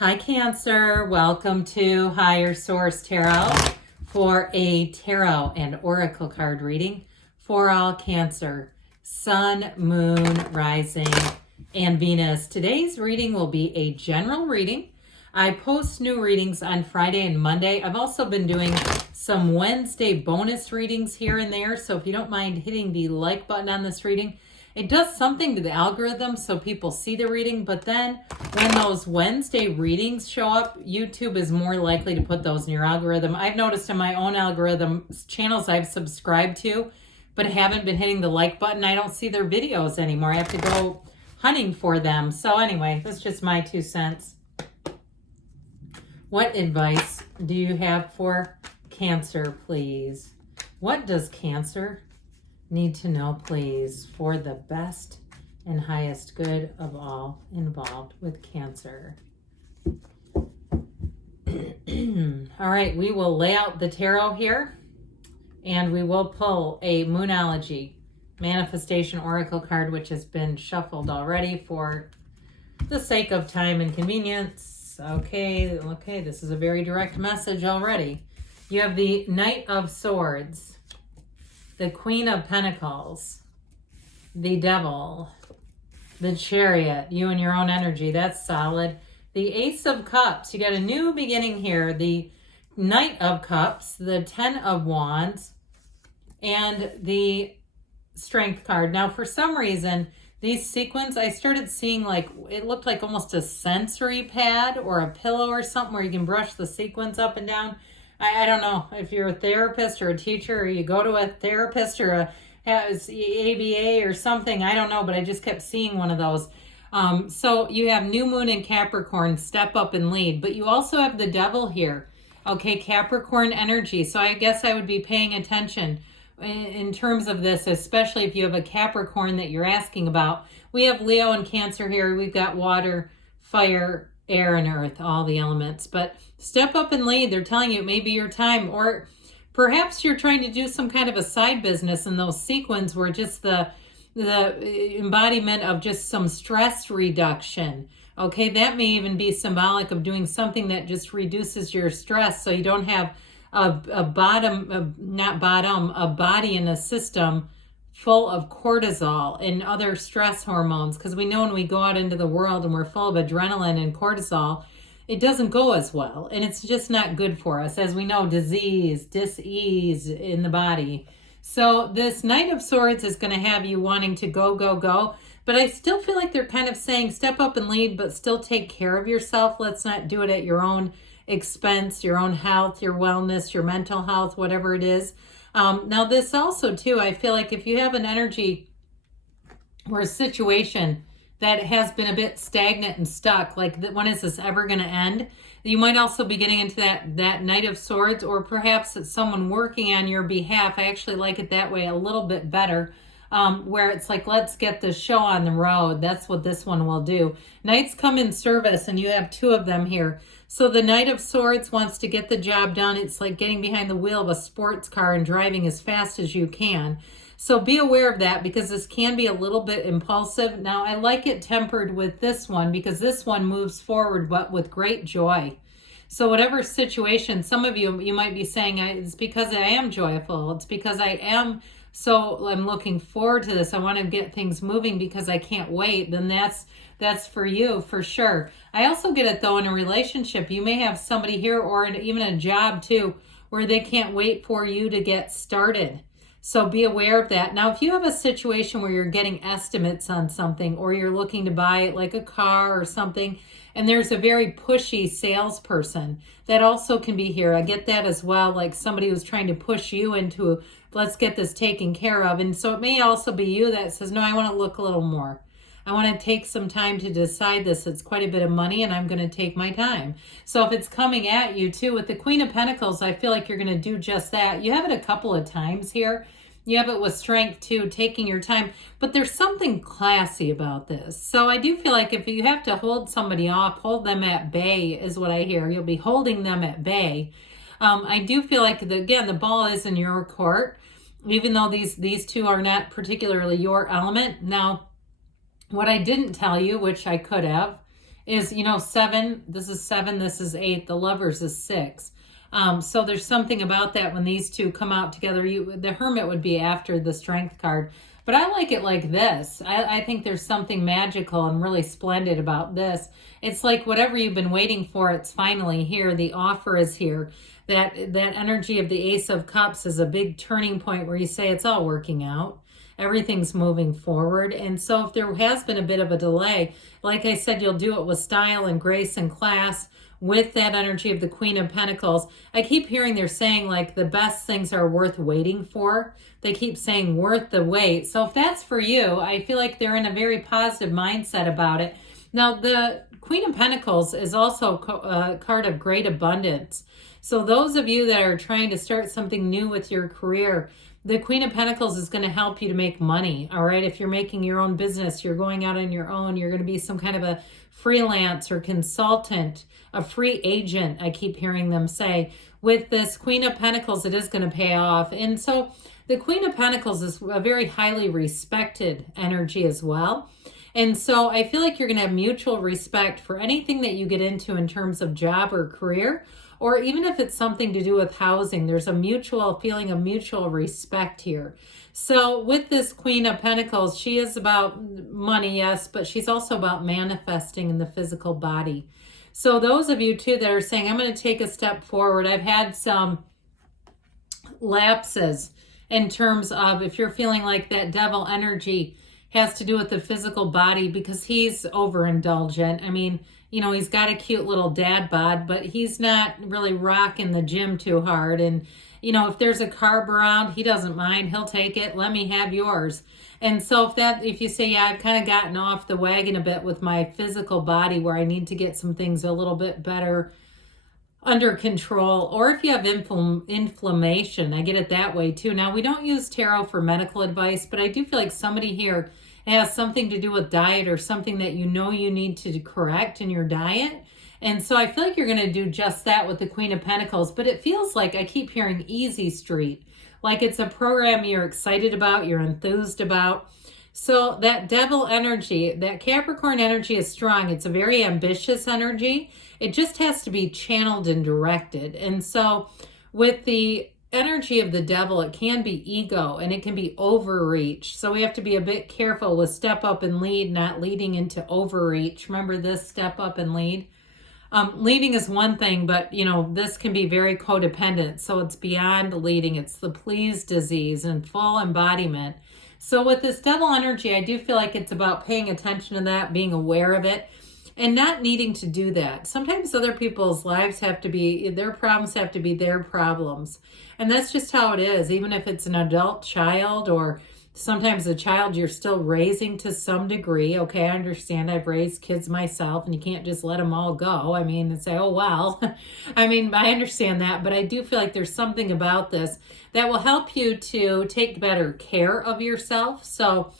Hi, Cancer. Welcome to Higher Source Tarot for a tarot and oracle card reading for all Cancer, Sun, Moon, Rising, and Venus. Today's reading will be a general reading. I post new readings on Friday and Monday. I've also been doing some Wednesday bonus readings here and there, so if you don't mind hitting the like button on this reading, it does something to the algorithm so people see the reading, but then when those Wednesday readings show up, YouTube is more likely to put those in your algorithm. I've noticed in my own algorithm, channels I've subscribed to, but haven't been hitting the like button, I don't see their videos anymore. I have to go hunting for them. So anyway, that's just my 2 cents. What advice do you have for Cancer, please? What does Cancer need to know, please, for the best and highest good of all involved with Cancer? All right, we will lay out the tarot here, and we will pull a Moonology manifestation oracle card, which has been shuffled already for the sake of time and convenience. Okay, this is a very direct message already. You have the Knight of Swords, the Queen of Pentacles, the Devil, the Chariot, you and your own energy, that's solid. The Ace of Cups, you got a new beginning here. The Knight of Cups, the Ten of Wands, and the Strength card. Now, for some reason, these sequins, I started seeing like, it looked like almost a sensory pad or a pillow or something where you can brush the sequins up and down. I don't know if you're a therapist or a teacher, or you go to a therapist or a ABA or something. I don't know, but I just kept seeing one of those. So you have new moon in Capricorn, step up and lead, but you also have the Devil here. Okay, Capricorn energy. So I guess I would be paying attention in terms of this, especially if you have a Capricorn that you're asking about. We have Leo and Cancer here. We've got water, fire, air, and earth, all the elements. But step up and lead. They're telling you it may be your time. Or perhaps you're trying to do some kind of a side business, and those sequins were just the embodiment of just some stress reduction. Okay, that may even be symbolic of doing something that just reduces your stress so you don't have a body and a system full of cortisol and other stress hormones, because we know when we go out into the world and we're full of adrenaline and cortisol, it doesn't go as well, and it's just not good for us. As we know, disease, dis-ease in the body. So this Knight of Swords is going to have you wanting to go, but I still feel like they're kind of saying step up and lead, but still take care of yourself. Let's not do it at your own expense, your own health, your wellness, your mental health, whatever it is. Now this also too, I feel like if you have an energy or a situation that has been a bit stagnant and stuck, like when is this ever going to end? You might also be getting into that Knight of Swords, or perhaps it's someone working on your behalf. I actually like it that way a little bit better, where it's like, let's get the show on the road. That's what this one will do. Knights come in service, and you have 2 of them here. So the Knight of Swords wants to get the job done. It's like getting behind the wheel of a sports car and driving as fast as you can. So be aware of that, because this can be a little bit impulsive. Now, I like it tempered with this one, because this one moves forward, but with great joy. So whatever situation, some of you might be saying, it's because I am joyful. It's because I'm looking forward to this. I want to get things moving because I can't wait. Then that's for you, for sure. I also get it, though, in a relationship. You may have somebody here, or even a job, too, where they can't wait for you to get started. So be aware of that. Now, if you have a situation where you're getting estimates on something, or you're looking to buy like a car or something, and there's a very pushy salesperson, that also can be here. I get that as well, like somebody who's trying to push you into, let's get this taken care of. And so it may also be you that says, no, I want to look a little more. I want to take some time to decide this. It's quite a bit of money, and I'm going to take my time. So if it's coming at you too, with the Queen of Pentacles, I feel like you're going to do just that. You have it a couple of times here. You have it with Strength too, taking your time, but there's something classy about this. So I do feel like if you have to hold somebody off, hold them at bay is what I hear. You'll be holding them at bay. I do feel like, again, the ball is in your court, even though these 2 are not particularly your element. Now, what I didn't tell you, which I could have, is, you know, 7, this is 7, this is 8, the Lovers is 6. So there's something about that when these two come out together. The Hermit would be after the Strength card. But I like it like this. I think there's something magical and really splendid about this. It's like whatever you've been waiting for, it's finally here. The offer is here. That energy of the Ace of Cups is a big turning point where you say it's all working out. Everything's moving forward. And so if there has been a bit of a delay, like I said, you'll do it with style and grace and class with that energy of the Queen of Pentacles. I keep hearing they're saying like the best things are worth waiting for. They keep saying worth the wait. So if that's for you, I feel like they're in a very positive mindset about it. Now, the Queen of Pentacles is also a card of great abundance. So those of you that are trying to start something new with your career, the Queen of Pentacles is going to help you to make money, all right? If you're making your own business, you're going out on your own, you're going to be some kind of a freelance or consultant, a free agent, I keep hearing them say. With this Queen of Pentacles, it is going to pay off. And so the Queen of Pentacles is a very highly respected energy as well. And so I feel like you're going to have mutual respect for anything that you get into in terms of job or career, or even if it's something to do with housing, there's a mutual feeling of mutual respect here. So with this Queen of Pentacles, she is about money, yes, but she's also about manifesting in the physical body. So those of you too that are saying, I'm going to take a step forward. I've had some lapses in terms of if you're feeling like that devil energy has to do with the physical body because he's overindulgent. I mean, you know, he's got a cute little dad bod, but he's not really rocking the gym too hard. And, you know, if there's a carb around, he doesn't mind. He'll take it. Let me have yours. And so if you say, yeah, I've kind of gotten off the wagon a bit with my physical body where I need to get some things a little bit better under control, or if you have inflammation, I get it that way too. Now, we don't use tarot for medical advice, but I do feel like somebody here has something to do with diet or something that you know you need to correct in your diet. And so I feel like you're going to do just that with the Queen of Pentacles, but it feels like I keep hearing Easy Street, like it's a program you're excited about, you're enthused about. So that devil energy, that Capricorn energy is strong. It's a very ambitious energy. It just has to be channeled and directed. And so with the energy of the devil, it can be ego and it can be overreach. So we have to be a bit careful with step up and lead, not leading into overreach. Remember this, step up and lead? Leading is one thing, but you know, this can be very codependent. So it's beyond leading. It's the please disease and full embodiment. So with this devil energy, I do feel like it's about paying attention to that, being aware of it, and not needing to do that. Sometimes other people's lives have to be, their problems have to be their problems. And that's just how it is, even if it's an adult child or sometimes a child you're still raising to some degree. Okay, I understand. I've raised kids myself and you can't just let them all go. I mean, and say, oh, well, I mean, I understand that, but I do feel like there's something about this that will help you to take better care of yourself. So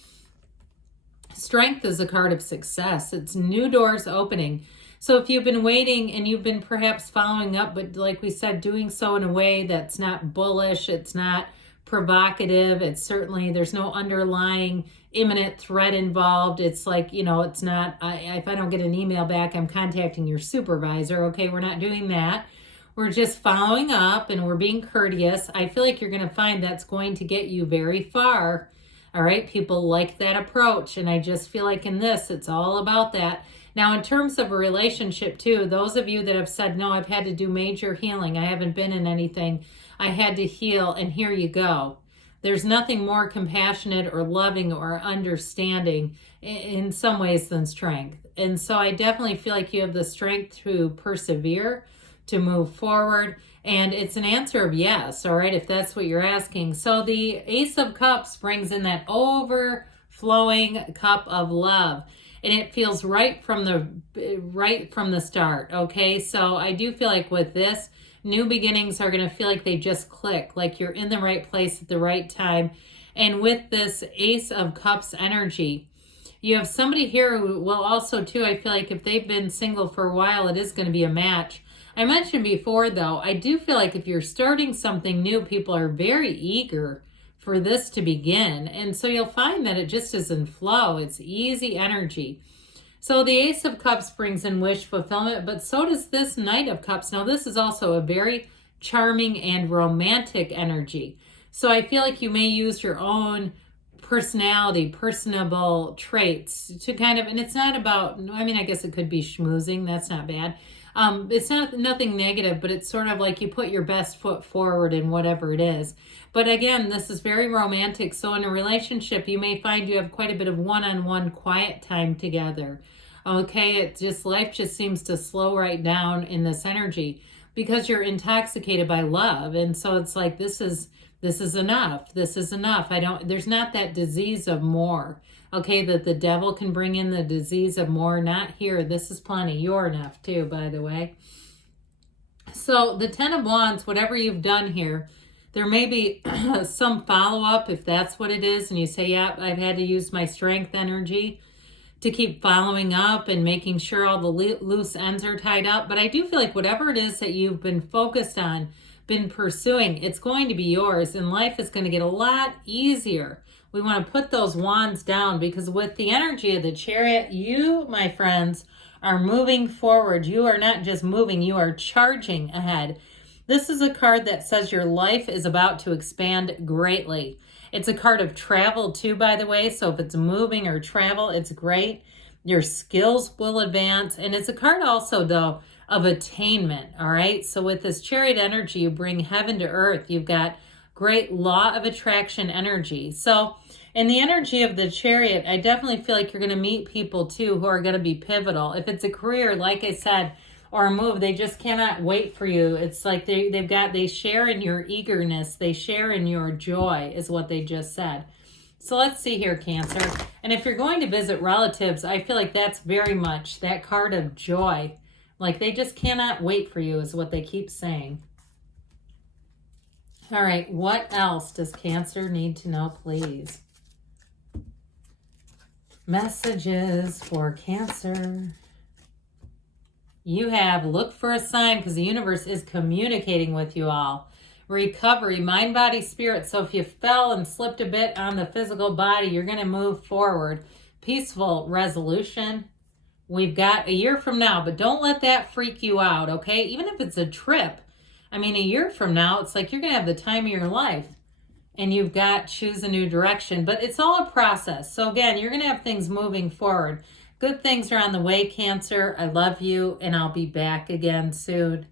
Strength is a card of success. It's new doors opening. So if you've been waiting and you've been perhaps following up, but like we said, doing so in a way that's not bullish, it's not provocative, it's certainly, there's no underlying imminent threat involved. It's like, you know, it's not, if I don't get an email back, I'm contacting your supervisor. Okay, we're not doing that. We're just following up and we're being courteous. I feel like you're going to find that's going to get you very far. All right, people like that approach. And I just feel like in this, it's all about that. Now, in terms of a relationship too, those of you that have said, no, I've had to do major healing, I haven't been in anything, I had to heal, and here you go. There's nothing more compassionate or loving or understanding in some ways than strength. And so I definitely feel like you have the strength to persevere, to move forward. And it's an answer of yes, all right, if that's what you're asking. So the Ace of Cups brings in that overflowing cup of love. And it feels right from the start, okay? So I do feel like with this, new beginnings are going to feel like they just click, like you're in the right place at the right time. And with this Ace of Cups energy, you have somebody here who will also too, I feel like if they've been single for a while, it is going to be a match. I mentioned before though, I do feel like if you're starting something new, people are very eager for this to begin. And so you'll find that it just is in flow. It's easy energy. So the Ace of Cups brings in wish fulfillment, but so does this Knight of Cups. Now, this is also a very charming and romantic energy. So I feel like you may use your own personality, personable traits to kind of, and it's not about, I mean, I guess it could be schmoozing. That's not bad. It's not nothing negative, but it's sort of like you put your best foot forward in whatever it is. But again, this is very romantic. So in a relationship, you may find you have quite a bit of one-on-one quiet time together. Okay, life just seems to slow right down in this energy because you're intoxicated by love. And so it's like, this is enough. This is enough. There's not that disease of more. Okay, that the devil can bring in the disease of more. Not here. This is plenty. You're enough too, by the way. So the Ten of Wands, whatever you've done here, there may be some follow-up if that's what it is. And you say, yeah, I've had to use my strength energy to keep following up and making sure all the loose ends are tied up. But I do feel like whatever it is that you've been focused on, been pursuing, it's going to be yours, and life is going to get a lot easier. We want to put those wands down because with the energy of the Chariot, you, my friends, are moving forward. You are not just moving, you are charging ahead. This is a card that says your life is about to expand greatly. It's a card of travel too, by the way. So if it's moving or travel, it's great. Your skills will advance. And it's a card also, though, of attainment. All right. So with this Chariot energy, you bring heaven to earth. You've got great law of attraction energy. So in the energy of the Chariot, I definitely feel like you're going to meet people too who are going to be pivotal. If it's a career, like I said, or a move, they just cannot wait for you. It's like they share in your eagerness. They share in your joy is what they just said. So let's see here, Cancer. And if you're going to visit relatives, I feel like that's very much that card of joy. Like they just cannot wait for you is what they keep saying. All right, what else does Cancer need to know, please? Messages for Cancer. You have look for a sign because the universe is communicating with you all. Recovery, mind, body, spirit. So if you fell and slipped a bit on the physical body, you're going to move forward. Peaceful resolution. We've got a year from now, but don't let that freak you out, okay? Even if it's a trip. I mean, a year from now, it's like you're going to have the time of your life. And you've got choose a new direction. But it's all a process. So again, you're going to have things moving forward. Good things are on the way, Cancer. I love you, and I'll be back again soon.